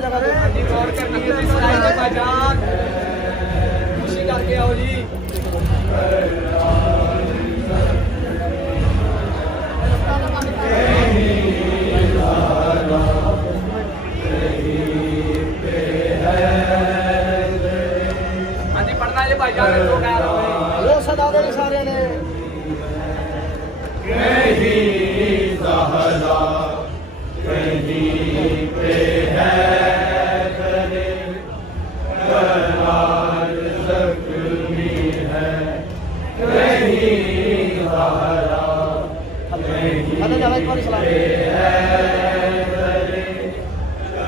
जगह पे जी गौर करनी है सराय के भाईजान खुशी करके आओ जी हाँ जी पढ़ना है भाईजान तो कह रहा हूँ वो सदा दे सारे ने कहीं ज़हरा कहीं पे है करे करार ज़ख्मी है कहीं ज़हरा कहीं पे है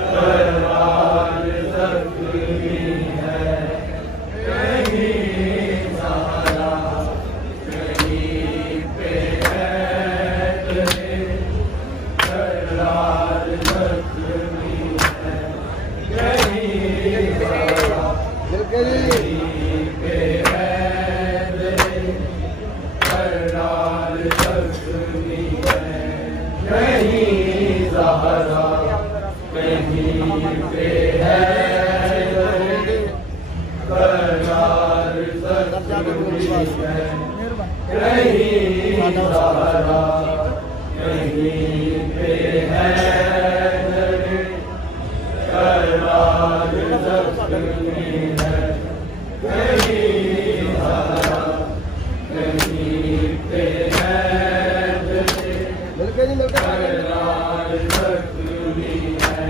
करे करार ज़ख्मी है कहीं ज़हरा कहीं पे है करे करार ज़ख्मी है कहीं ज़हरा कहीं पे है करे करार ज़ख्मी है कहीं ज़हरा कहीं पे है करे करार ज़ख्मी है कहीं ज़हरा कहीं पे है करे करार ज़ख्मी है कहीं ज़हरा कहीं पे है करे करार ज़ख्मी है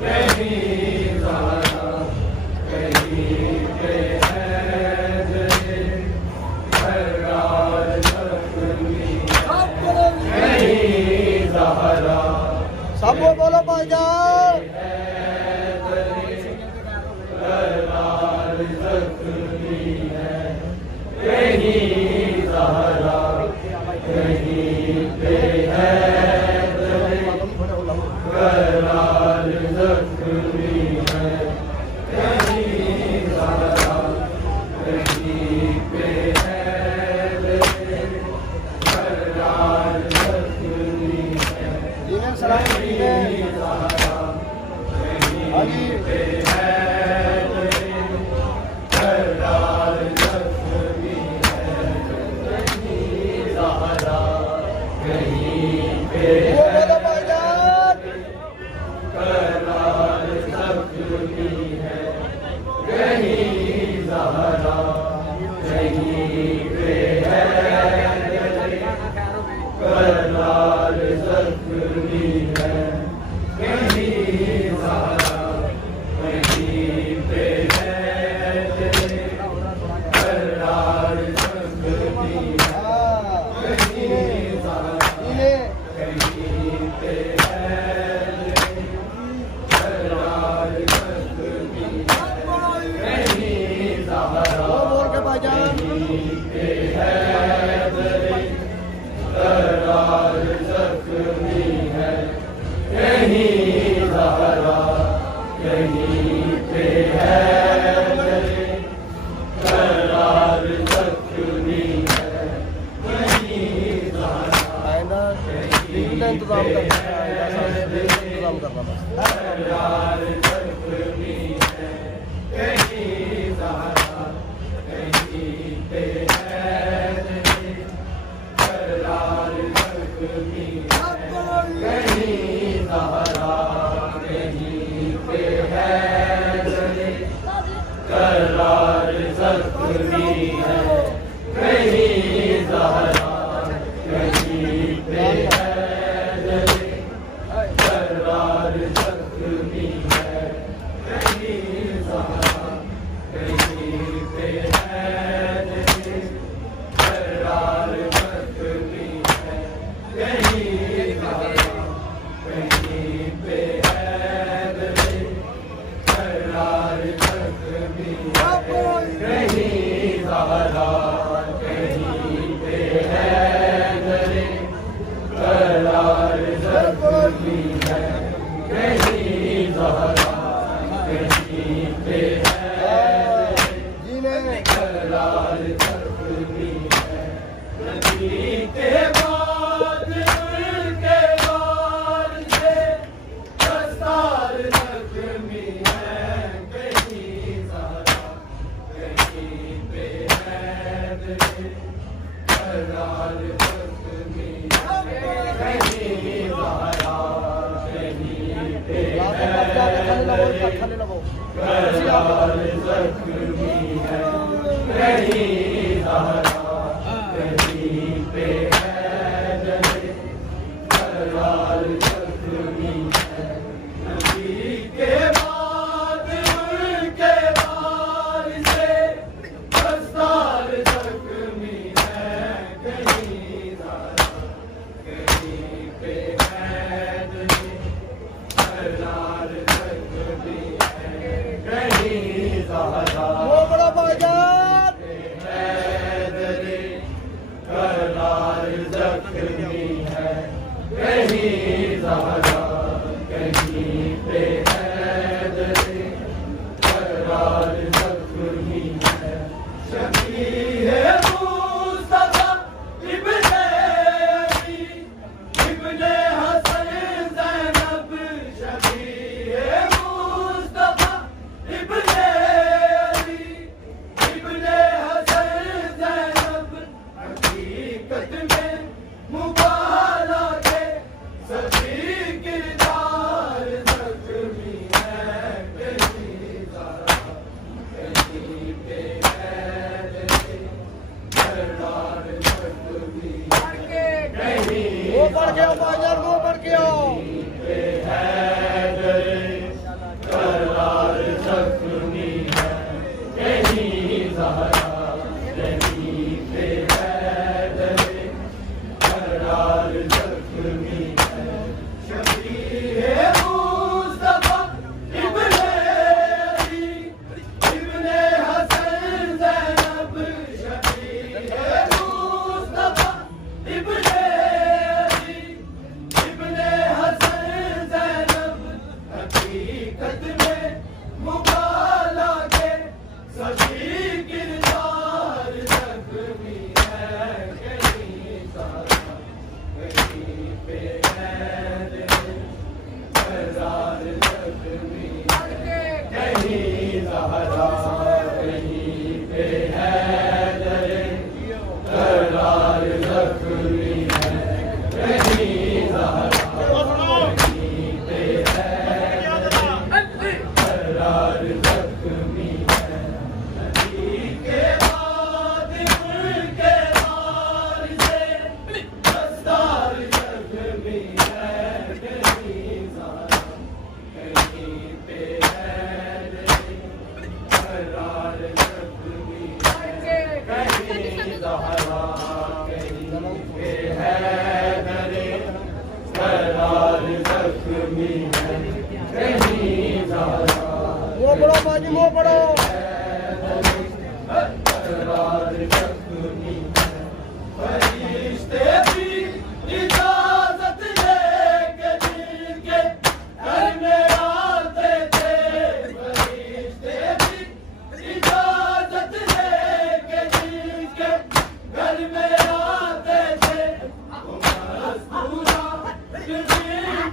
कहीं ज़हरा कहीं पे है करे करार ज़ख्मी है कहीं ज़हरा सब बोलो भाईजान करार ज़ख्मी है कहीं ज़हरा कहीं पे है करार ज़ख्मी है कहीं ज़हरा कहीं पे है करार ज़ख्मी है कहीं ज़हरा कहीं पे है करार ज़ख्मी है कहीं ज़हरा कहीं पे है करार ज़ख्मी है कहीं ज़हरा कहीं पे है करार ज़ख्मी है कहीं ज़हरा कहीं पे है करार ज़ख्मी है कहीं ज़हरा कहीं पे है करार ज़ख्मी है कहीं ज़हरा बोल के भाईजान कहीं पे है करार ज़ख्मी है कहीं ज़हरा कहीं पे है करार ज़ख्मी है कहीं ज़हरा इंतजाम करना बस करार ज़ख्मी है कहीं ज़हरा कहीं पे है करार ज़ख्मी है कहीं ज़हरा कहीं पे है करार ज़ख्मी है कहीं ज़हरा कहीं पे है करार ज़ख्मी है कहीं ज़हरा कहीं पे है करार ज़ख्मी है कहीं ज़हरा कहीं पे है करार ज़ख्मी है कहीं ज़हरा कहीं पे है करार ज़ख्मी है कहीं ज़हरा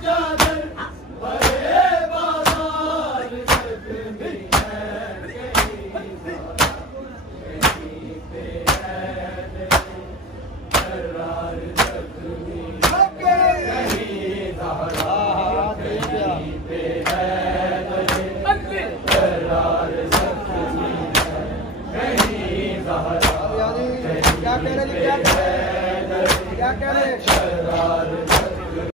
जा